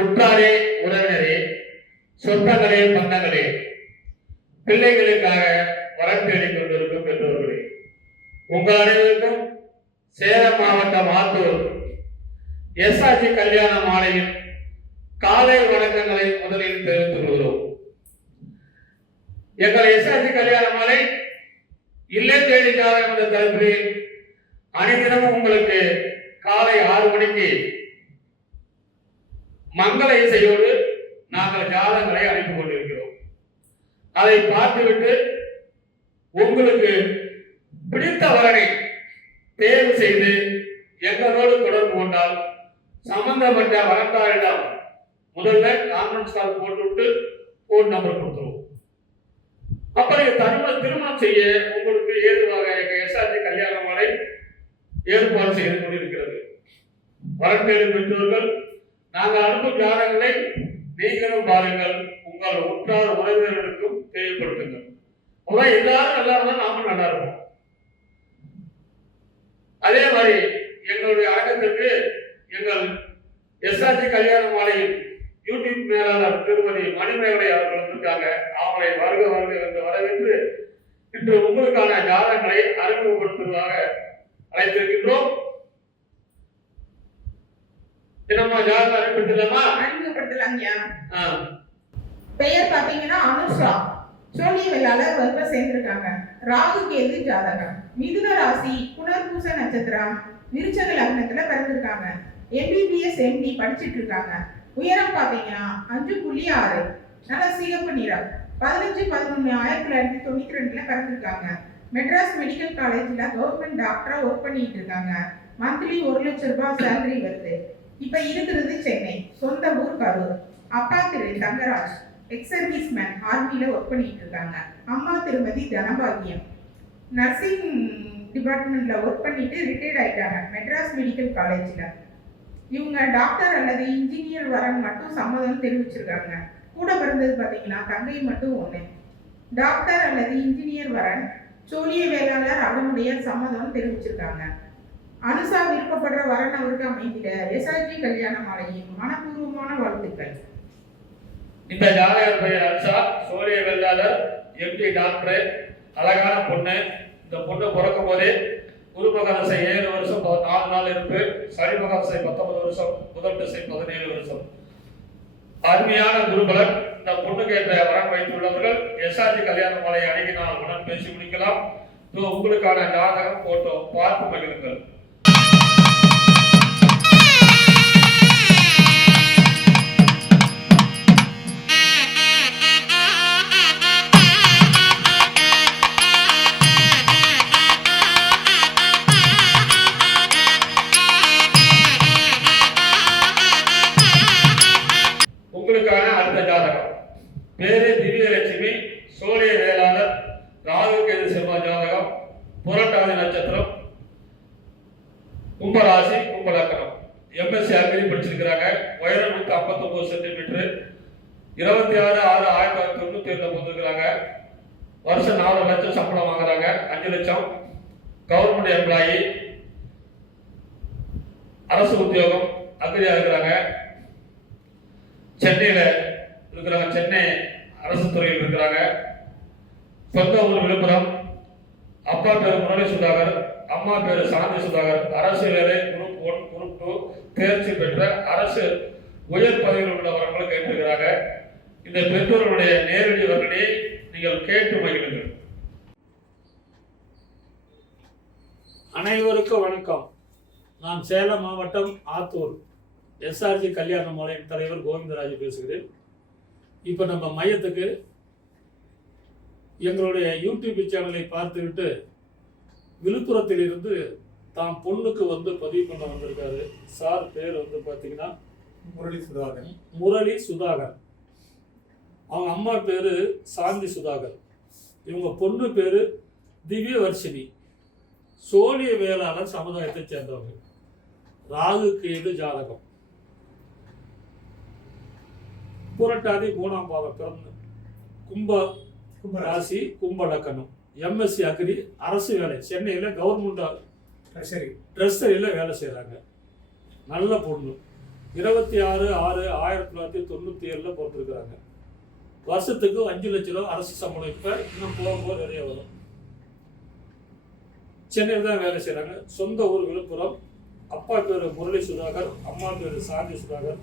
உற்றாரே உறவினரே, சொந்தங்களே பந்தங்களே, பிள்ளைகளுக்காக வரம் தேடிக் கொண்டிருக்கும் பெற்றோர்களே, உங்கள் அனைவருக்கும் சேலம் மாவட்டம் ஆத்தூர் எஸ்ஆர்ஜி கல்யாண மாலையின் காலை வணக்கங்களை முதலில் தெரிவித்துக் கொள்கிறோம். எங்கள் எஸ்ஆர்ஜி கல்யாண மாலை இல்லம் தேடி ஜாதகம் என்ற தலைப்பில் அனைத்தினமும் உங்களுக்கு காலை 6 மணிக்கு மங்கள இசையோடு நாங்கள் ஜாதகங்களை அனுப்பி கொண்டிருக்கிறோம். அதை பார்த்துவிட்டு உங்களுக்கு பிடித்த வரனை தேர்வு செய்து எங்களோடு தொடர்பு கொண்டால் சம்பந்தப்பட்ட வரன்தாரிடம் முதல்ல கான்ஃபரன்ஸ் கால் போட்டுவிட்டு போன் நம்பர் கொடுத்துருவோம். அப்புறம் திருமணம் செய்ய உங்களுக்கு ஏதுவாக எஸ்ஆர்ஜி கல்யாண மாலை ஏற்பாடு செய்து கொண்டிருக்கிறது. வரன் தேடும் பெற்றோர்கள் நாங்கள் அனுப்பும் ஜாதகங்களை நீங்களும் பாருங்கள், உங்கள் உற்றார் உறவினர்களுக்கும் தேவைப்படுத்துங்கள். அதான் எல்லாரும் நல்லா இருந்தா நாமும் நல்லா இருப்போம். அதே மாதிரி எங்களுடைய அரங்கத்திற்கு எங்கள் எஸ்ஆர்ஜி கல்யாண மாலையில் யூடியூப் மேலாளர் திருமதி மணிமேகலை அவர்கள் வந்திருக்காங்க. அவங்களை வருக வருக என்று வரவேற்று இன்று உங்களுக்கான ஜாதகங்களை அறிமுகப்படுத்துவதாக அழைத்திருக்கின்றோம். என்னம்மா ஜாதகம் அறிமுகப்படுத்தலாங்கய்யா. பெயர் பாத்தீங்கன்னா அனுஷா, சோழி வெள்ளாளர் வகுப்பை சேர்ந்திருக்காங்க. ராகு கேது ஜாதகம், மிதுன ராசி, புனர்பூச நட்சத்திரம், விருச்சக லக்னத்துல பிறந்திருக்காங்க. எம்பிபிஎஸ் எம்டி படிச்சிட்டு இருக்காங்க. உயரம் பாத்தீங்கன்னா 5.6, நல்ல சிகப்பு நிறம். 15/11/1992 பிறந்திருக்காங்க. மெட்ராஸ் மெடிக்கல் காலேஜ்ல கவர்மெண்ட் டாக்டரா ஒர்க் பண்ணிட்டு இருக்காங்க. மந்த்லி 1 லட்சம் ரூபாய் சேலரி வருது. இப்ப இருக்கிறது சென்னை, சொந்த ஊர் கரூர். அப்பா திரு தங்கராஜ், எக்ஸ் சர்வீஸ்மேன், ஆர்மியில ஒர்க் பண்ணிட்டு இருக்காங்க. அம்மா திருமதி தனபாகியம், நர்சிங் டிபார்ட்மெண்ட்ல ஒர்க் பண்ணிட்டு ரிட்டையர்ட் ஆயிட்டாங்க மெட்ராஸ் மெடிக்கல் காலேஜ்ல. இவங்க டாக்டர் அல்லது இன்ஜினியர் வரன் மட்டும் சம்மதம் தெரிவிச்சிருக்காங்க. கூட பிறந்தது பாத்தீங்கன்னா தங்கை மட்டும் 1. டாக்டர் அல்லது இன்ஜினியர் வரன் சோழிய வேளாளர் அவனுடைய சம்மதம் தெரிவிச்சிருக்காங்க. அனுசா விருப்பப்படுற வரன் அவருக்கு அமைந்திட எஸ்ஆர்ஜி கல்யாண மாலையின் மனப்பூர்வமான வாழ்த்துக்கள். இந்த ஜாதகர் பெயர் அனுசா, சோழிய வேளாளர், எம்டி டாக்டர், அழகான பொண்ணு. இந்த பொண்ணு பிறக்கும் போதே குரு மகரசை 7 வருஷம் 4 நாள் இருப்பு, சனி மகரசை 19 வருஷம், புதன் திசை 17 வருஷம். அருமையான குருபலன். இந்த பொண்ணுக்கு என்ற வரன் வைத்துள்ளவர்கள் எஸ்ஆர்ஜி கல்யாண மாலை அணுகினால் உடன் பேசி முடிக்கலாம். உங்களுக்கான ஜாதகம் போட்டோ பார்த்து மகிழுங்கள். உங்களுக்கான அடுத்த ஜாதகம் பேரு திவ்யலட்சுமி, சோழிய வேளாளர், ராகு கேது செவ்வாய் ஜாதகம், புரட்டாதி நட்சத்திரம், கும்பராசி, கும்பலக்கணம். MSc agri படிச்சிருக்கிறாங்க. உயரம் 159 சென்டிமீட்டர். 26/6/1997 வந்திருக்கிறாங்க. வருஷம் 4 லட்சம் சம்பளம் வாங்குறாங்க. 5 லட்சம். கவர்மெண்ட் எம்ப்ளாயி, அரசு உத்தியோகம், அக்ரியா இருக்கிறாங்க. சென்னையில இருக்கிறாங்க, சென்னை அரசு துறையில் இருக்கிறாங்க. சொந்த ஊர் விழுப்புரம். அப்பா பேர் முரளி சுதாகர், அம்மா பேர் சாந்தி சுதாகர். அரசு வேலை குரூப் 1 குரூப் 2 தேர்ச்சி பெற்ற அரசு உயர் பதவியில் உள்ளவர்கள் கேட்டிருக்கிறாங்க. இந்த பெற்றோர்களுடைய நேரடி வர்ணனை நீங்கள் கேட்டு மகிழுங்கள். அனைவருக்கும் வணக்கம். நான் சேலம் மாவட்டம் ஆத்தூர் எஸ்ஆர்ஜி கல்யாண மாலையின் தலைவர் கோவிந்தராஜ் பேசுகிறேன். இப்போ நம்ம மையத்துக்கு எங்களுடைய யூடியூப் சேனலை பார்த்துவிட்டு விழுப்புரத்தில் இருந்து தாம் பொண்ணுக்கு பதிவு பண்ண வந்திருக்காரு. சார் பேர் பார்த்தீங்கன்னா முரளி சுதாகர். அவங்க அம்மா பேரு சாந்தி சுதாகர். இவங்க பொண்ணு பேரு திவ்யவர்ஷினி. சோழிய வேளாளர் சமுதாயத்தை சேர்ந்தவங்க. ராகு கேது ஜாதகம். புரட்டாதி 3ஆம் பாவம் பிறந்து கும்ப ராசி, கும்ப லக்கணம். எம்எஸ்சி அக்ரி, அரசு வேலை, சென்னையில் கவர்மெண்ட் ட்ரெஷரியில் வேலை செய்கிறாங்க. நல்ல பொண்ணு. 26/6/1997 பிறந்திருக்கிறாங்க. வருஷத்துக்கு 5 லட்சம் ரூபா அரசு சம்பளம். இப்போ இன்னும் போகும்போது நிறைய வரும். சென்னையில் தான் வேலை செய்கிறாங்க. சொந்த ஊர் விழுப்புரம். அப்பா பேர் முரளி சுதாகர், அம்மா பேர் சாந்தி சுதாகர்.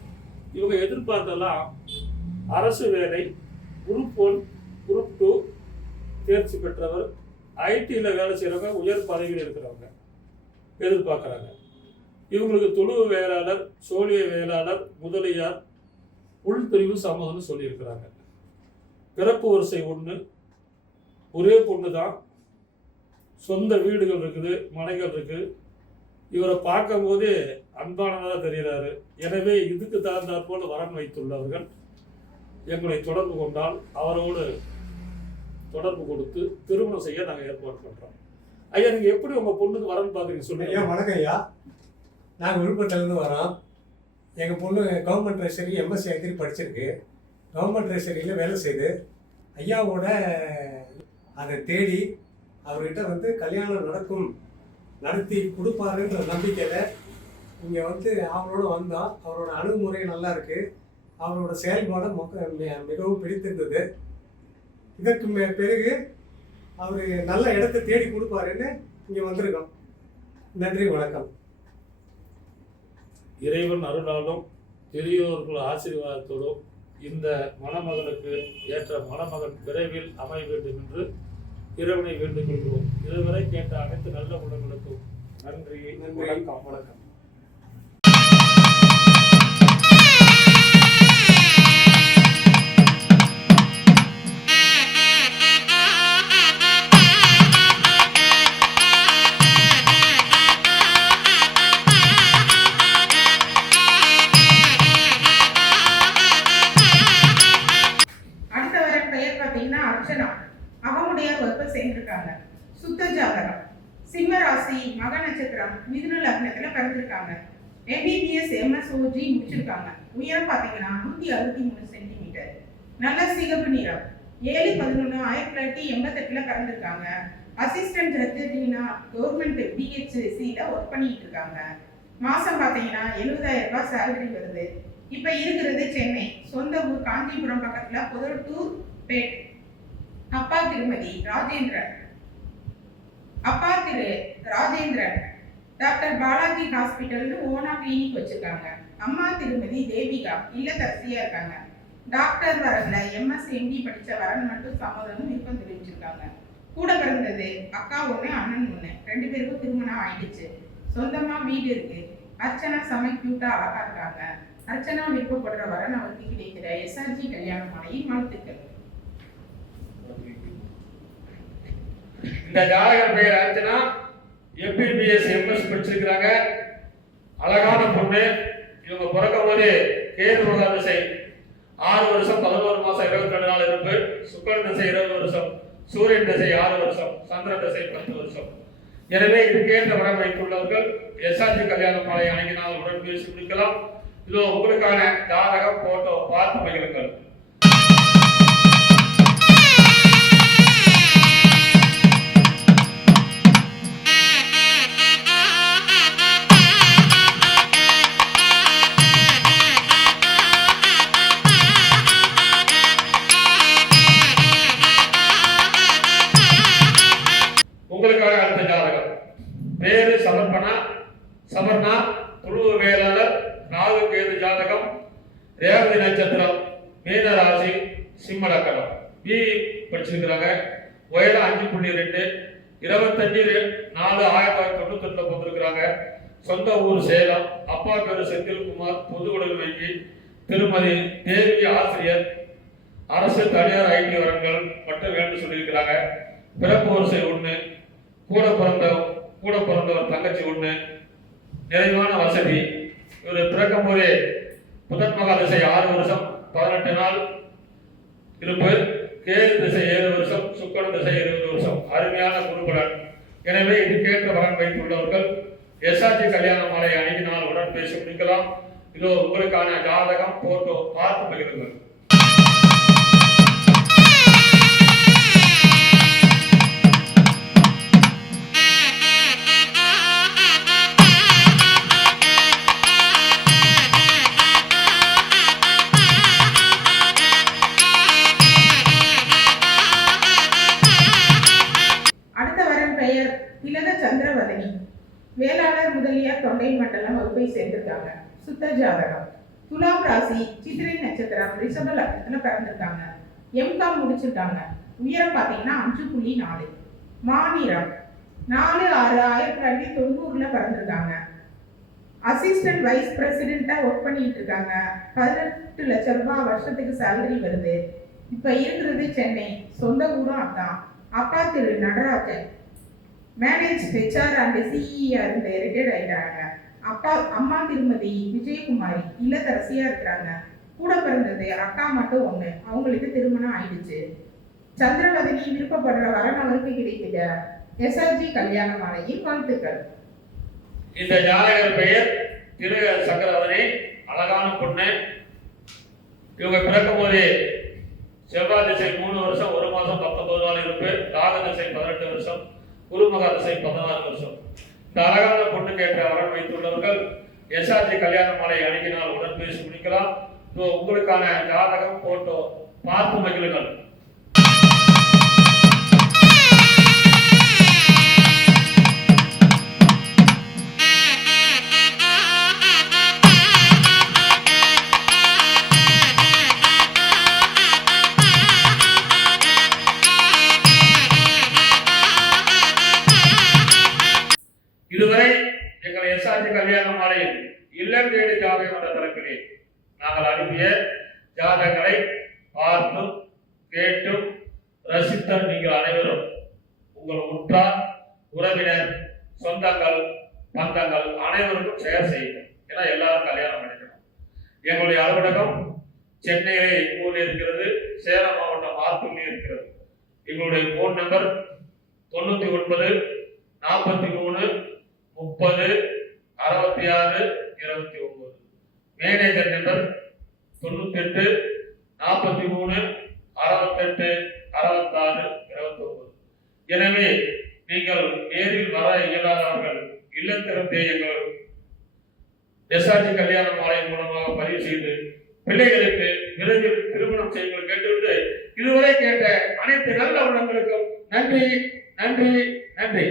இவங்க எதிர்பார்த்தெல்லாம் அரசு வேலை, குரூப் 1 குரூப் 2 தேர்ச்சி பெற்றவர், ஐடியில் வேலை செய்கிறவங்க, உயர் பதவியில் இருக்கிறவங்க எதிர்பார்க்குறாங்க. இவங்களுக்கு துளுவு வேளாளர், சோழிய வேளாளர், முதலியார், உள்பிரிவு சமூகம்னு சொல்லியிருக்கிறாங்க. பிறப்பு வரிசை 1, ஒரே பொண்ணு தான், சொந்த வீடுகள் இருக்குது, மனைகள் இருக்குது. இவரை பார்க்கும்போது அன்பானதாக தெரிகிறாரு. எனவே இதுக்கு தகுந்தாற்போல் வரன் வைத்துள்ளவர்கள் எங்களை தொடர்பு கொண்டால் அவரோடு தொடர்பு கொடுத்து திருமணம் செய்ய நாங்கள் ஏற்பாடு பண்ணுறோம். ஐயா, நீங்கள் எப்படி உங்கள் பொண்ணுக்கு வரன் பார்க்குறீங்க சொல்லுங்க. ஐயா வணக்கம் ஐயா, நாங்கள் விழுப்புரத்துலேருந்து வரோம். எங்கள் பொண்ணு கவர்மெண்ட் ட்ரெஷரி எம்எஸ்சி அக்ரி படிச்சிருக்கு. கவர்மெண்ட் ட்ரெஷரியில் வேலை செய்யுது. ஐயாவோட அதை தேடி அவர்கிட்ட வந்து கல்யாணம் நடத்தி கொடுப்பாருன்ற நம்பிக்கையில் இங்கே வந்து அவரோட வந்தோம். அவரோட அணுகுமுறை நல்லா இருக்குது. அவரோட செயல்பாடு மிகவும் பிடித்திருந்தது. இதற்கு பிறகு அவர் நல்ல இடத்தை தேடி கொடுப்பாருன்னு இங்கே வந்திருக்கோம். நன்றி, வணக்கம். இறைவன் அருளாலும் பெரியோர்கள் ஆசீர்வாதத்தோடும் இந்த மணமகனுக்கு ஏற்ற மணமகன் விரைவில் அமைய வேண்டும் என்று இறைவனை வேண்டிக் கொள்கிறோம். இதுவரை கேட்ட அனைத்து நல்ல உள்ளங்களுக்கும் நன்றி. வணக்கம். வணக்கம். அடுத்த வரன் பெயர் பார்த்தீங்கன்னா அர்ச்சனா. அவங்களுடைய வகுப்பை சேர்ந்திருக்காங்க. சுத்த ஜாதகம், சிம்ம ராசி, மக நட்சத்திரம், மிதுன லக்னத்துல பிறந்திருக்காங்க. MBBS MSOG முடிச்சிருக்காங்க. உயரம் பார்த்தீங்கன்னா 163 சென்டிமீட்டர். நல்ல சிகப்பு நிறம். 7/11/1988 பிறந்திருக்காங்க. அசிஸ்டன்ட் ஜட்ஜினா கவர்மெண்ட் BHCல ஒர்க் பண்ணிட்டு இருக்காங்க. மாசம் பார்த்தீங்கன்னா 70,000 ரூபாய் சேலரி வருது. இப்ப இருக்கிறது சென்னை. சொந்த ஊர் காஞ்சிபுரம் பக்கத்துல புதல்தூர் பேட். அப்பா திருமதி ராஜேந்திரன். அப்பா திரு ராஜேந்திரன் டாக்டர் பாலாஜி ஹாஸ்பிட்டல்னு ஓனா கிளினிக் வச்சிருக்காங்க. அம்மா திருமதி தேவிகா இல்லத்தரசியா இருக்காங்க. டாக்டர் வரல MS MD படிச்ச வரன் மட்டும் சம்மதம்னு விருப்பம் தெரிவிச்சிருக்காங்க. கூட பிறந்தது அக்கா 1 அண்ணன் 1. 2 பேருக்கும் திருமணம் ஆயிடுச்சு. சொந்தமா வீடு இருக்கு. அர்ச்சனா செம கியூட்டா அழகா இருக்காங்க. அர்ச்சனா விருப்பப்படுற வரன் அவருக்கு கிடைக்கிற SRG கல்யாண மாலையின் வாழ்த்துக்கள். இந்த ஜாதகர் பெயர் அர்ச்சனா. MBBS MS படிச்சிருக்கிறாங்க. அழகான பொண்ணு. இவங்க பிறக்கும் போது கேது முக திசை 6 வருஷம் 11 மாசம் 22 நாள் இருப்பு. சுக்கிரன் திசை 20 வருஷம், சூரியன் திசை 6 வருஷம், சந்திர திசை 10 வருஷம். எனவே இதுக்கேற்ற வரம் வைத்துள்ளவர்கள் SRG கல்யாண மாலை அணுகினால் உடன் பேசி முடிக்கலாம். இதோ உங்களுக்கான ஜாதகம் போட்டோ பார்த்து மகிழுங்கள். உங்களுக்கான அடுத்த ஜாதகம். பேரு சபர்ணா, துளுவு வேளாளர், ராகு கேது ஜாதகம், ரேவதி நட்சத்திரம், மீன ராசி, சிம்ம லக்னம். BE படிச்சிருக்கிறாங்க. உயரம் 5.2, 25/4/1998 பிறந்திருக்கிறாங்க. சொந்த ஊர் சேலம். அப்பா பேரு செந்தில்குமார், பொதுவுடல் வங்கி. திருமதி தேவி ஆசிரியர். அரசு தனியார் IT வரன்கள் மட்டும் வேண்டும் சொல்லியிருக்கிறாங்க. பிறப்பு வரிசை 1, கூட பிறந்தவர் தங்கச்சி 1. நிறைவான வசதி. இவர் பிறக்கும் போதே புதன் மகா திசை 6 வருஷம் 18 நாள் இருப்பு. கேது திசை 7 வருஷம், சுக்கிரன் திசை 20 வருஷம். அருமையான குருபலன். எனவே இதுக்கேற்ற வரன் வைத்துள்ளவர்கள் SRG கல்யாண மாலை அணுகினால் உடன் பேசி முடிக்கலாம். இதோ உங்களுக்கான ஜாதகம் போட்டோ பார்த்து மகிழுங்கள். பெயர் திலக சந்திரவதனி. வேளாளர் முதலியார் தொண்டை மண்டலம் வகுப்பை சேர்ந்திருக்காங்க. சுத்த ஜாதகம். துலாம் ராசி, சித்திரை நட்சத்திரம், ரிஷப லக்னத்துல பிறந்திருக்காங்க. எம்காம் முடிச்சிருக்காங்க. உயரம் பார்த்தீங்கன்னா 5.4. மாநிலம் 4/6/1990 பிறந்திருக்காங்க. அசிஸ்டன்ட் வைஸ் பிரசிடென்ட்டா ஒர்க் பண்ணிட்டு இருக்காங்க. 18 லட்சம் ரூபாய் வருஷத்துக்கு சேலரி வருது. இப்ப இருக்கிறது சென்னை. சொந்த ஊரும் அதான். அப்பா திரு நடராஜன் மேனேஜ் ஹெச்ஆர் அண்ட் சிஇஆ இருந்து ரிட்டையர்ட் ஆயிட்டாங்க. அம்மா திருமதி விஜயகுமாரி இல்லத்தரசியா இருக்கிறாங்க. கூட பிறந்தது அக்கா மட்டும் ஒண்ணு. அவங்களுக்கு திருமணம் ஆயிடுச்சு. சந்திரவதனி விருப்பப்படுற வரன் அவருக்கு கிடைக்குத. எஸ்ஆர்ஜி கல்யாண மாலையின் வாழ்த்துக்கள். இந்த ஜாதகர் பெயர் திரு சக்கரவதனி, அழகான பொண்ணு. இவங்க பிறக்கும் போதே செவ்வாய் திசை 3 வருஷம் 1 மாசம் 19 நாள் இருப்பு, ராகு திசை 18 வருஷம், குருமகா திசை 16 வருஷம். இந்த அழகான பொண்ணு கேட்ட வரன் வைத்துள்ளவர்கள் எஸ்ஆர்ஜி கல்யாண மாலை அணுகினால் உடன் பேசி முடிக்கலாம். உங்களுக்கான ஜாதகம் போட்டோ பார்த்து மகிழுங்கள். இதுவரை எங்கள் எஸ்ஆர்ஜி கல்யாண மாலையில் இல்லம் தேடி ஜாதகம் என்ற தலைப்பிலே நாங்கள் அனுப்பிய ஜாதகங்களை பார்த்தும் கேட்டும் ரசித்த நீங்கள் அனைவரும் உங்கள் உற்றார், உறவினர், சொந்தங்கள், பந்தங்கள் அனைவருக்கும் ஷேர் செய்யுங்கள். ஏன்னா எல்லாரும் கல்யாணம் பண்ணிக்கணும். எங்களுடைய அலுவலகம் சென்னையிலே ஊரில் இருக்கிறது, சேலம் மாவட்டம் ஆத்தூரில் இருக்கிறது. எங்களுடைய போன் நம்பர் 99 43 30 66 29. Manager number 98 43 68 66 29. எனவே நீங்கள் நேரில் வர இயலாதவர்கள் இல்லத்திருந்தே எங்கள் எஸ்ஆர்ஜி கல்யாண மாலையின் மூலமாக பதிவு செய்து பிள்ளைகளுக்கு விரைவில் திருமணம் செய்யுங்கள் கேட்டுவிட்டு இதுவரை கேட்ட அனைத்து நல்ல உள்ளங்களுக்கும் நன்றி நன்றி நன்றி.